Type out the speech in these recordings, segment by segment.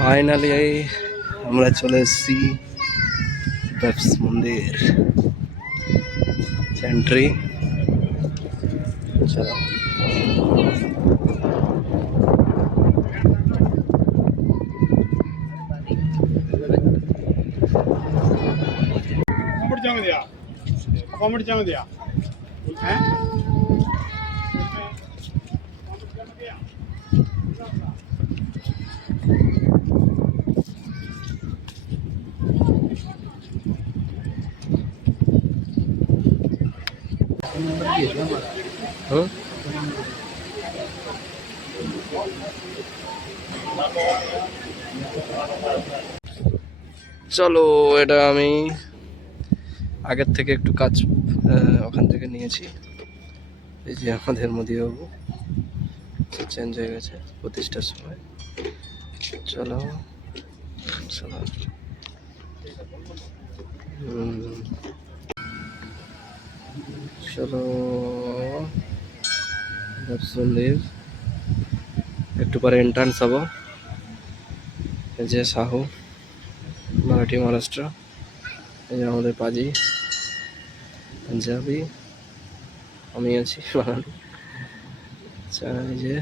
Finally আমরা চলে এসেছি ব্যাপস মন্দির সেন্ট্রি। চলো চলো, এটা আমি আগের থেকে একটু কাজ ওখান থেকে নিয়েছি। এই যে আমাদের মোদিবাবু চেঞ্জ হয়ে গেছে প্রতিষ্ঠার সময়। চলো চলো চলো মন্দির একটু পরে এন্ট্রান্স হবো। এই যে সাহু মারাঠি মহারাষ্ট্র, এই যে আমাদের পাজি পাঞ্জাবি, আমি আছি বাঙালি। আচ্ছা, এই যে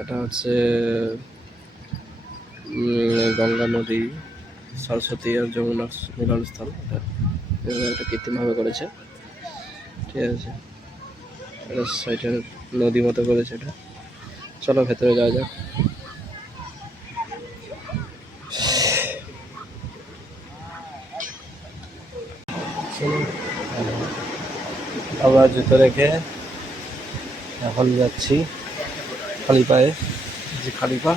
এটা হচ্ছে গঙ্গা নদী, সরস্বতী আর যমুনার মিলনস্থল। এটা কৃত্রিমভাবে করেছে, ঠিক আছে। এটা সাইডে নদী মতো করেছে এটা। চলো ভেতরে যাওয়া যাক। আবার জুতো রেখে এখন যাচ্ছি খালি পায়ে। যে খালি পা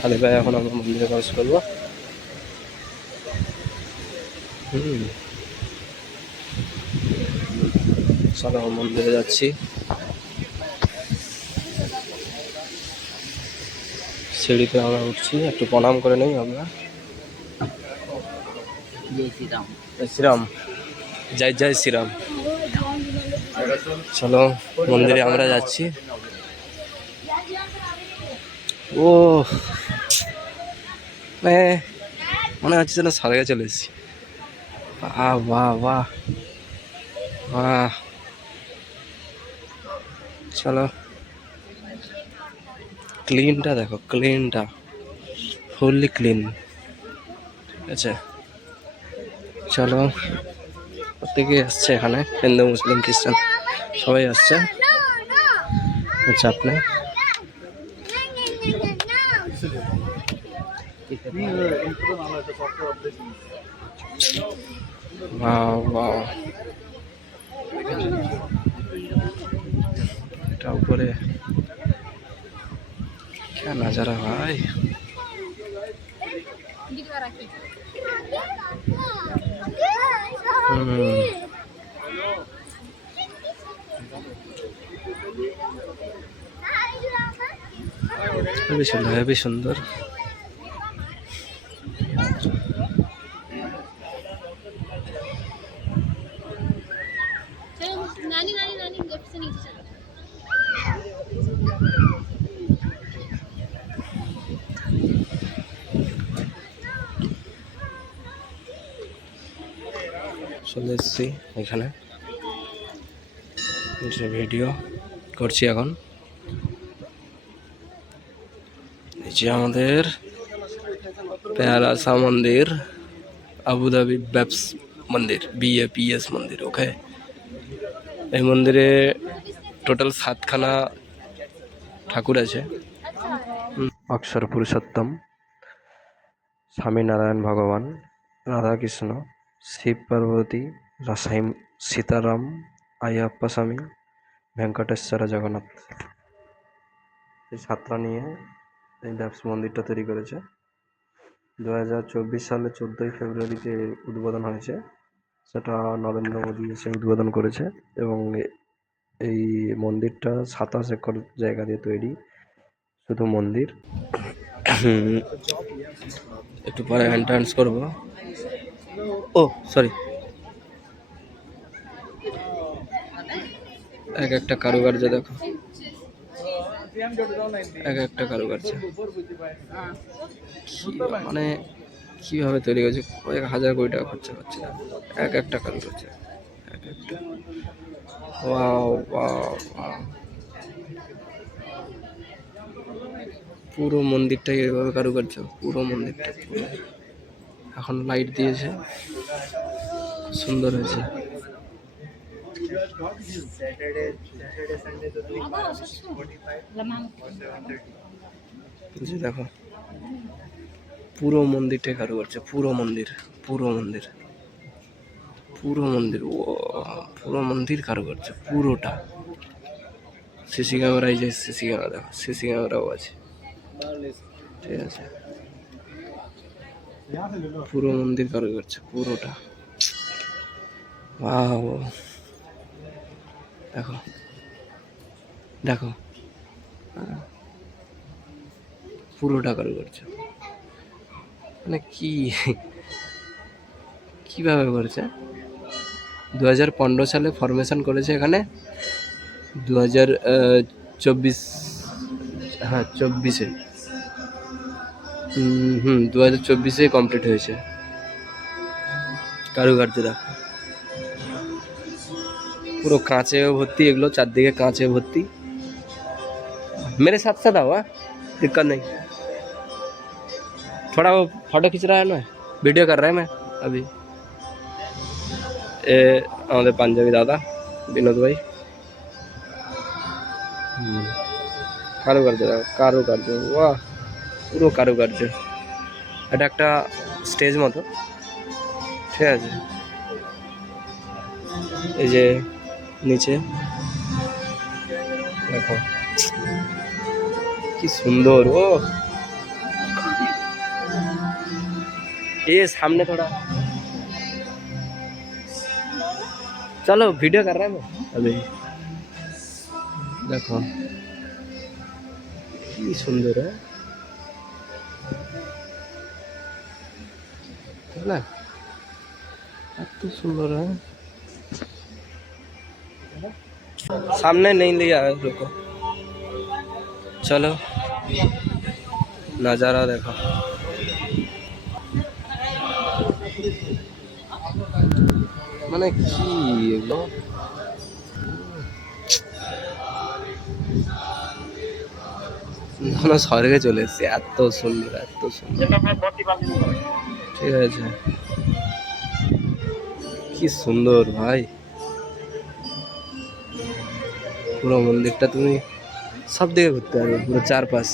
খালি পায়ে এখন আমরা মন্দিরে প্রবেশ করবো। চলো মন্দিরে যাচ্ছি। সিঁড়িতে আমরা উঠছি, একটু প্রণাম করে নেই আমরা। শ্রীরাম, জয় জয় শ্রীরাম। চলো মন্দিরে আমরা যাচ্ছি। ও মনে হচ্ছে যেন স্বর্গে চলে এসেছি। বাহ বাহ বাহ বাহ। চলো ক্লিনটা দেখো, ক্লিনটা ফুললি ক্লিন, ঠিক আছে। চলো প্রত্যেকে আসছে এখানে, হিন্দু মুসলিম খ্রিস্টান সবাই আসছে, চাপ নেই। এটা উপরে क्या नजारा भाई। हेवी सुंदर, हेवी सुंदर। नानी नानी नानी लेफ्ट से नीचे चलो। চলে এসেছি এখানে, যে ভিডিও করছি এখন। এই যে আমাদের প্যারা সা মন্দির, আবুধাবি ব্যাপস মন্দির, BAPS মন্দির। ওকে, এই মন্দিরে টোটাল 7খানা ঠাকুর আছে। অক্ষর পুরুষোত্তম, স্বামীনারায়ণ ভগবান, রাধাকৃষ্ণ, শিব পার্বতী, রাসাইম, সীতারাম, আয়াপ্পা স্বামী, ভেঙ্কটেশ্বর, জগন্নাথ। এই 7টা নিয়ে এই ব্যাপস মন্দিরটা তৈরি করেছে। 2024 সালে 14ই ফেব্রুয়ারিতে উদ্বোধন হয়েছে। সেটা নরেন্দ্র মোদী এসে উদ্বোধন করেছে। এবং এই মন্দিরটা 27 একর জায়গা দিয়ে তৈরি, শুধু মন্দির। একটু পরে এন্ট্রান্স করবো। ও সরি, এক একটা কারুকার্য দেখো, এক একটা কারুকার্য মানে কিভাবে তৈরি করেছে, কয়েক হাজার কোটি টাকা খরচা করছে এক একটা কারুকার্য, এক একটা। Wow wow wow. পুরো মন্দিরটাই এভাবে কারুকার্য, পুরো মন্দিরটা পুরো। এখন লাইট দিয়েছে, খুব সুন্দর হয়েছে। দেখো পুরো মন্দিরটাই কারুকার্য, পুরো মন্দির, পুরো মন্দির, পুরো মন্দির, ও পুরো মন্দির কারুকার্য পুরোটা। সিসি ক্যামেরা, এই যে সিসি ক্যামেরা দেখো, সিসি ক্যামেরাও আছে, ঠিক আছে। পুরো মন্দির কারুকার্য পুরোটা। ওয়াও, দেখো দেখো পুরোটা কারুকার্য, মানে কি কিভাবে করেছে। 2015 সালে ফরমেশন করেছে এখানে, 2024, হ্যাঁ 24-এ, 2024-এ কমপ্লিট হয়েছে কারুকার্যটা। পুরো কাঁচে ভর্তি, এগুলো চারদিকে কাঁচে ভর্তি। मेरे साथ साथ आओ, दिक्कत नहीं, थोड़ा वो फोटो खींच रहा है ना, वीडियो कर रहा है मैं अभी। ए আমাদের পাঞ্জাবি দাদা বিনোদ ভাই। কারুকার্য কারুকার্য, বাহ পুরো কারুকার্য। এটা একটা স্টেজ মতো, ঠিক আছে। এই যে নিচে দেখো কি সুন্দর। ও ये सामने थोड़ा चलो, वीडियो कर रहा है मैं अभी। देखो কি সুন্দর, না এত সুন্দর है। सामने नहीं लिया है, रुको, चलो नज़ारा देखो। মানে কি এগুলো, কোনো স্বর্গে চলে এসছে, এত সুন্দর এত সুন্দর, ঠিক আছে। কি সুন্দর ভাই, পুরো মন্দিরটা তুমি সব দিকে ঘুরতে পারবে, পুরো চারপাশ।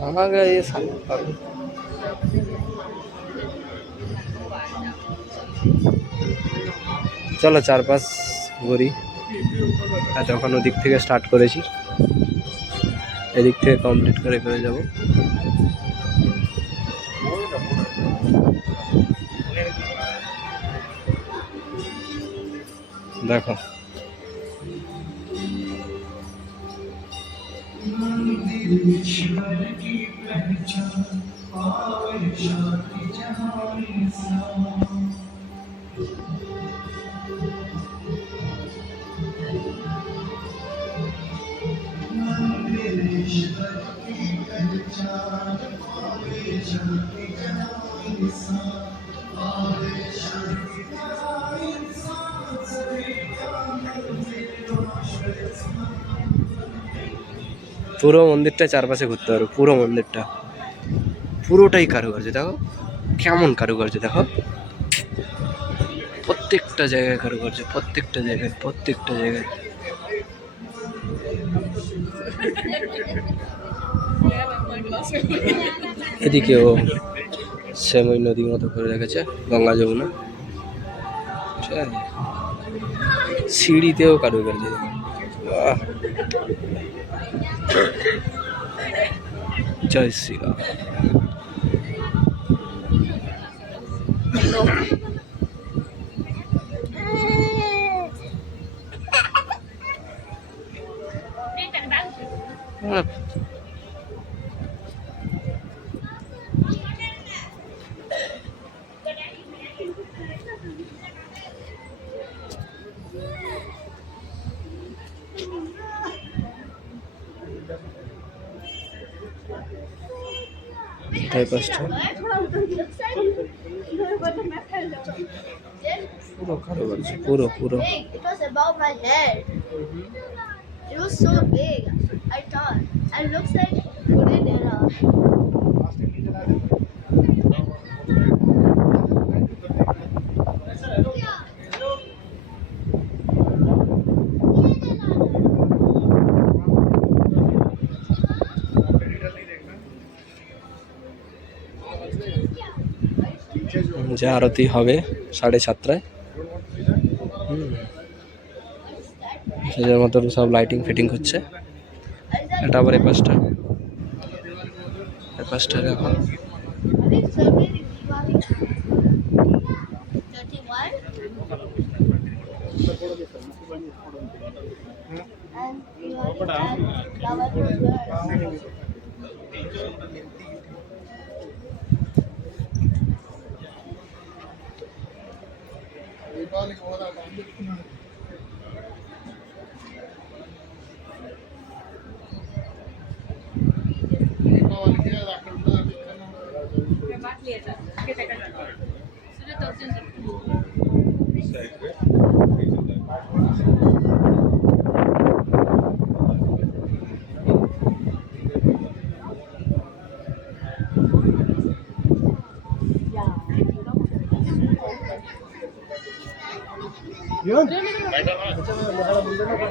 कहाँ गए ये साले, চলো চারপাশ ঘুরি। এতক্ষণ ওদিক থেকে স্টার্ট করেছি, এদিক থেকে কমপ্লিট করে করে যাব। দেখো পুরো মন্দিরটা চারপাশে ঘুরতে পারো, পুরো মন্দিরটা পুরোটাই কারুকার্য। দেখো কেমন কারুকার্য, দেখো প্রত্যেকটা জায়গায় কারুকার্য, প্রত্যেকটা জায়গায়, প্রত্যেকটা জায়গায়। এদিকেও সেম ওই নদীর মতো করে রেখেছে, গঙ্গা যমুনা, ঠিক আছে। সিঁড়িতেও কারুকার্য, জয় শ্রীরাম। বাইপাসটা পুরো কারুকার্য, পুরো পুরো। It was above my head. It was so big. I thought. And it looks like wooden era. যে আরতি হবে 7:30টায়। সেটার মতো সব লাইটিং ফিটিং হচ্ছে। এটা আবার এই পাশটা এখন।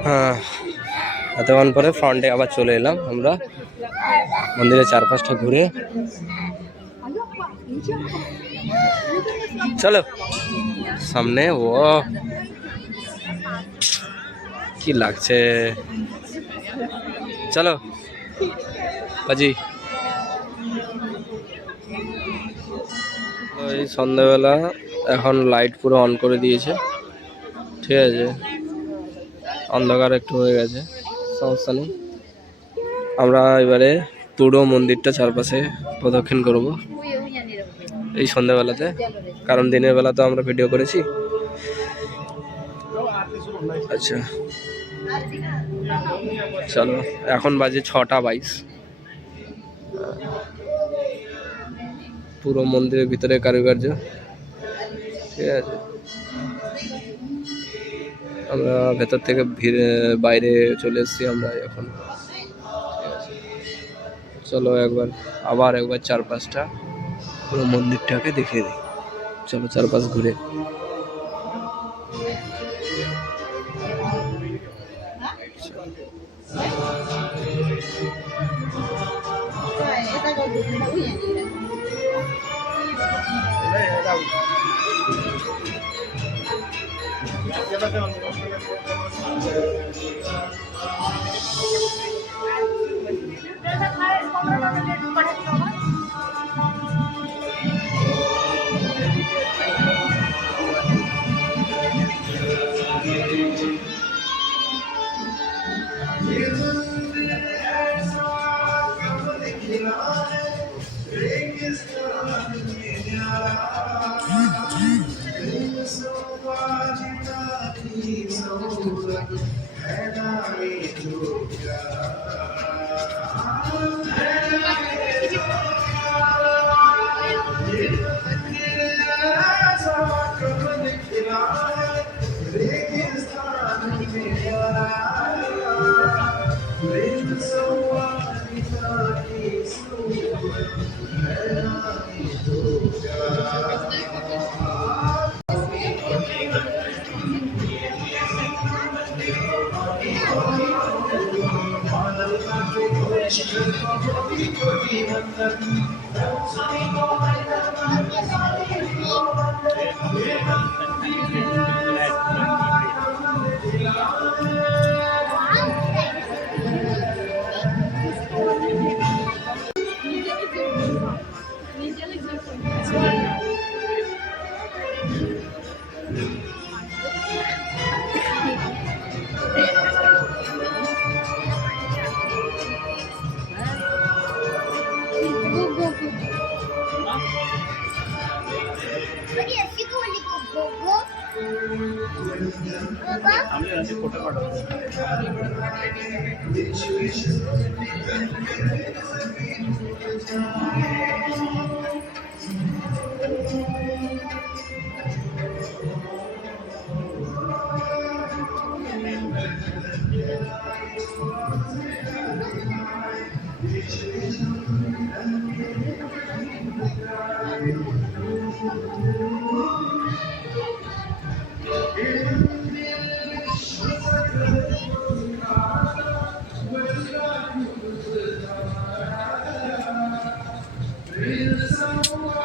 হ্যাঁ, এতক্ষণ পরে ফ্রন্টে আবার চলে এলাম আমরা মন্দিরের চারপাশটা ঘুরে। চলো সামনে। ও কি লাগছে, চলো বাজি। এই সন্ধ্যাবেলা এখন লাইট পুরো অন করে দিয়েছে, ঠিক আছে। অন্ধকার একটু হয়ে গেছে, সমস্যা নেই। আমরা এবারে পুরো মন্দিরটা চারপাশে প্রদক্ষিণ করব এই সন্ধ্যাবেলাতে, কারণ দিনের বেলা তো আমরা ভিডিও করেছি। আচ্ছা চলো, এখন বাজে 6:22। পুরো মন্দিরের ভিতরে কারুকার্য, ঠিক আছে। আমরা ভেতর থেকে বাইরে চলে এসেছি আমরা এখন। চলো আবার একবার চারপাশটা পুরো মন্দিরটাকে দেখিয়ে দিই। চলো চারপাশ ঘুরে।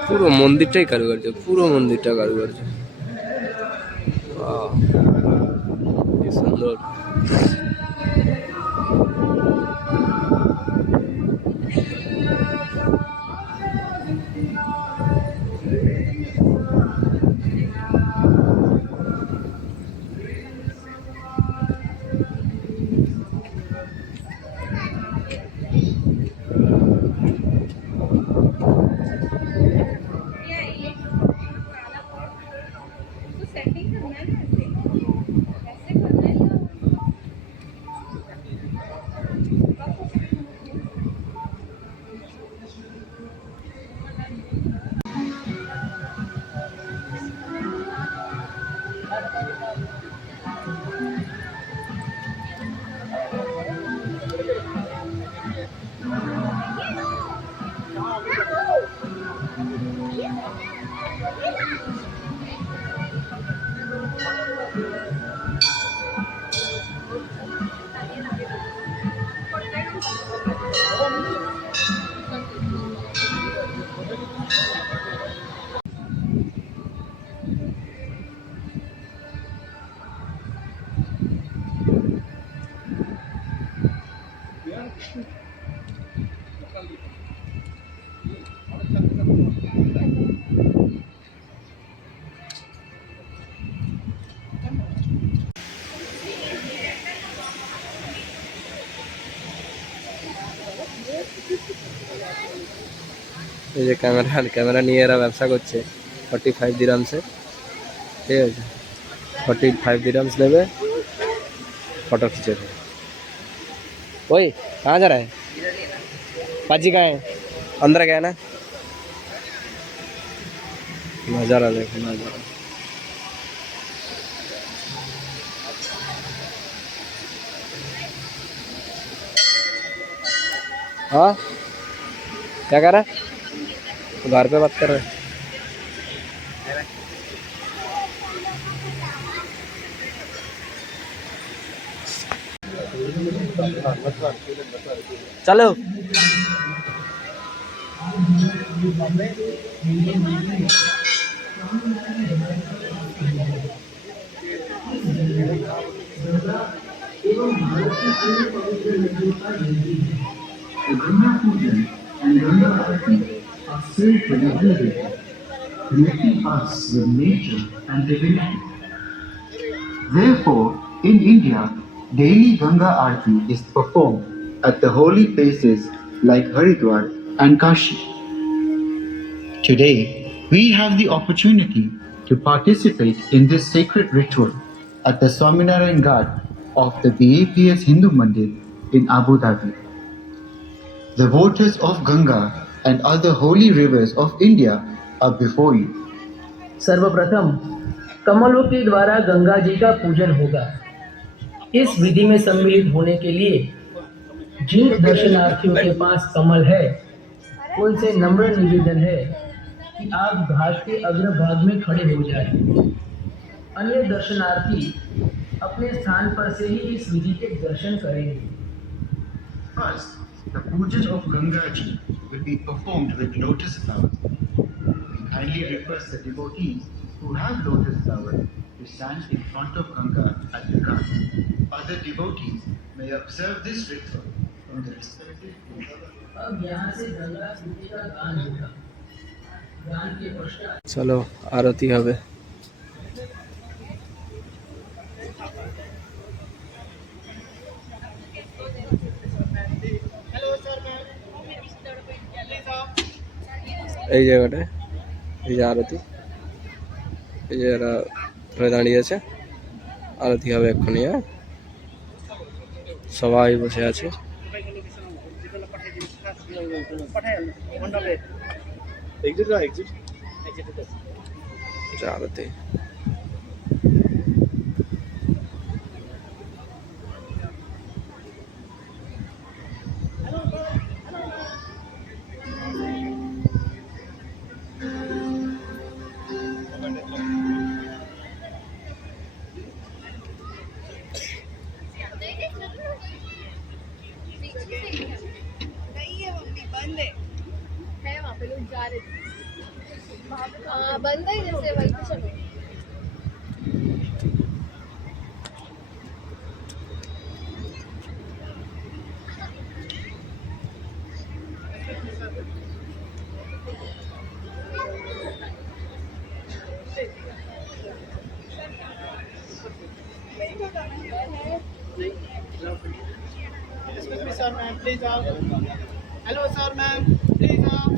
পুরো মন্দিরটাই কারুকার্য, পুরো মন্দিরটা কারুকার্য। বাহ, কি সুন্দর। এই যে ক্যামেরা নিয়ে এরা ব্যবসা করছে 45 দিরহামসে, ঠিক আছে। 45 दिरहम्स लेवे, फोटो खींचे थे। वही कहाँ जा रहा है? पाजी कहाँ है? अंदर गया ना। नज़ारा देखो, नज़ारा। हाँ, क्या कर रहा है? घर पे बात कर रहे हैं। चलो Ganga Pujan and Ganga Aarti are still celebrated, connecting us with nature and divinity. Therefore, in India, daily Ganga Aarti is performed at the holy places like Haridwar and Kashi. Today, we have the opportunity to participate in this sacred ritual at the Swaminarayan Ghat of the BAPS Hindu Mandir in Abu Dhabi. The waters of Ganga and other holy rivers of India are before you. सर्वप्रथम कमलों के द्वारा गंगा जी का पूजन होगा। इस विधि में सम्मिलित होने के लिए जिन दर्शनार्थियों के पास कमल है उनसे नम्र निवेदन है कि आप घाट के अग्रभाग में खड़े हो जाएं। अन्य दर्शनार्थी अपने स्थान पर से ही इस विधि के दर्शन करेंगे। First, the pujan of Ganga Ji will be performed with lotus flowers. We kindly request the devotees who have lotus flowers to stand in front of Ganga at the ghat. Other devotees may observe this ritual from the respective places. अब यहाँ से गंगा स्तुति का गान होगा। गान के पश्चात चलो आरती হবে। এই জায়গাটায় এই যে আরতি, এই যে এরা ধরে দাঁড়িয়ে আছে। আরতি হবে এক্ষুনি। হ্যাঁ, সবাই বসে আছে। আরতি है वहाँ पे लोग जा रहे थे। हाँ बंद है जैसे वहीं पे चलो। Excuse me, sir, ma'am, please out. Hello, sir, ma'am, please out.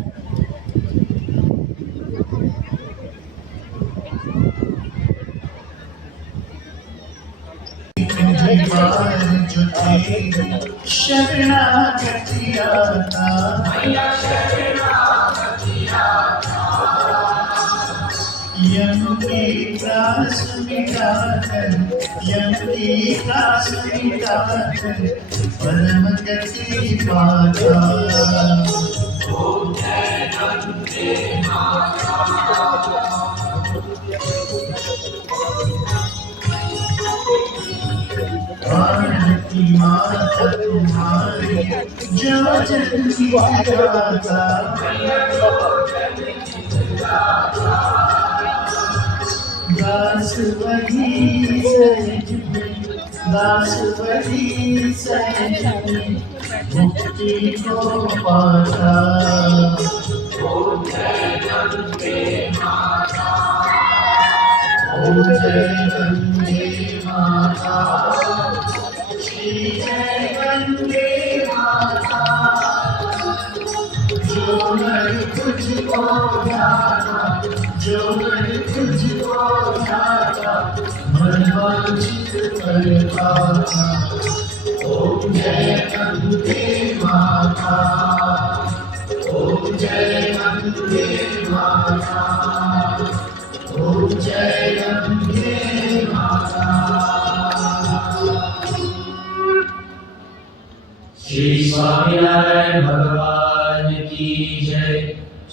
Shri Swaminarayan भगवान की जय।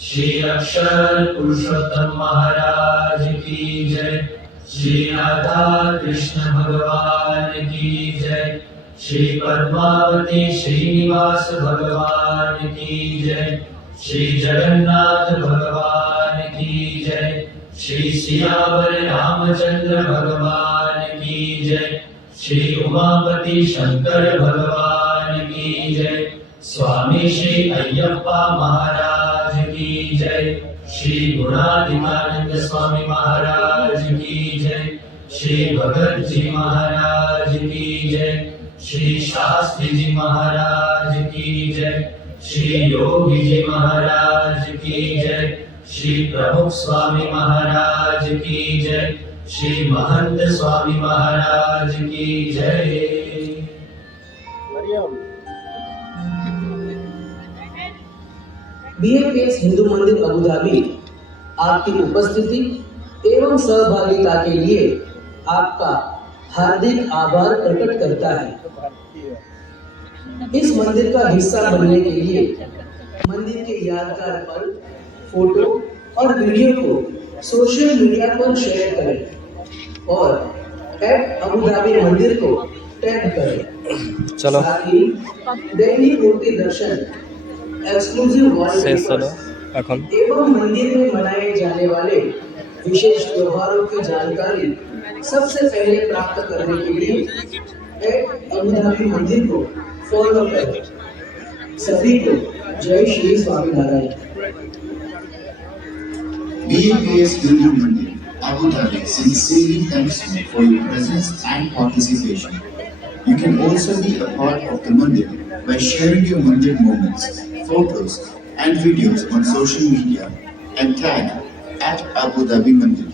श्री अक्षर पुरुषोत्तम महाराज की जय। श्री राधा कृष्ण भगवान की जय। श्री पद्मावती श्रीनिवास भगवान की जय। श्री जगन्नाथ भगवान की जय। श्री सियावर रामचंद्र भगवान की जय। श्री उमापति शंकर भगवान की जय। स्वामी श्री अय्यप्पा महाराज की जय। श्री गुणाधिकानंद स्वामी महाराज की जय। श्री भगत जी महाराज की जय। श्री शास्त्री जी महाराज की जय। श्री योगी जी महाराज की जय। श्री प्रमुख स्वामी महाराज की जय। श्री महंत स्वामी महाराज की जय। बीएपीएस हिंदू मंदिर अबू धाबी आपकी उपस्थिति एवं सहभागिता के लिए आपका हार्दिक आभार प्रकट करता है। इस मंदिर का हिस्सा बनने के लिए मंदिर के यादगार पल, फोटो और वीडियो को सोशल मीडिया पर शेयर करें और अबू धाबी मंदिर को टैग करें। चलो साथ ही दैनिक मूर्ति दर्शन, एक्सक्लूसिव वॉल শেষ হলো এখন। एवं मंदिर में मनाए जाने वाले विशेष त्योहारों की जानकारी सबसे पहले प्राप्त करने के लिए अबू धाबी मंदिर को फॉलो करें। सभी को जय Shri Swaminarayan. BAPS Hindu Mandir, Abu Dhabi sincerely thanks you for your presence and participation. You can also be a part of the Mandir by sharing your Mandir moments, photos and videos on social media and tag @Abu Dhabi Mandir.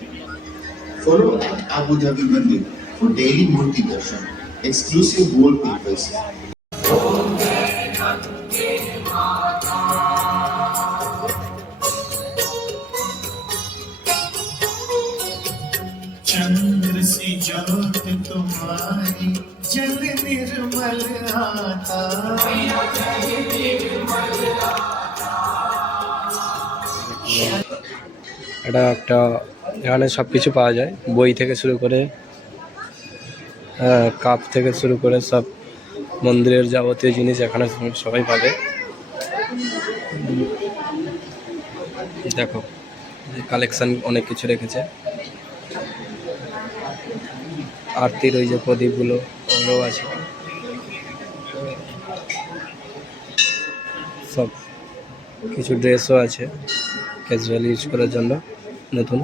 Follow @Abu Dhabi Mandir for daily Murti Darshan, exclusive wallpapers, चंद्र सी ज्योत तुम्हारी जल निर्मल आता এটা একটা এখানে সব কিছু পাওয়া যায়, বই থেকে শুরু করে কাপ থেকে শুরু করে সব মন্দিরের যাবতীয় জিনিস এখানে সবাই পাবে। দেখো কালেকশন অনেক কিছু রেখেছে। আরতির ওই যে প্রদীপগুলো ওগুলোও আছে, সব কিছু ড্রেসও আছে ক্যাজুয়াল ইউজ করার জন্য নতুন।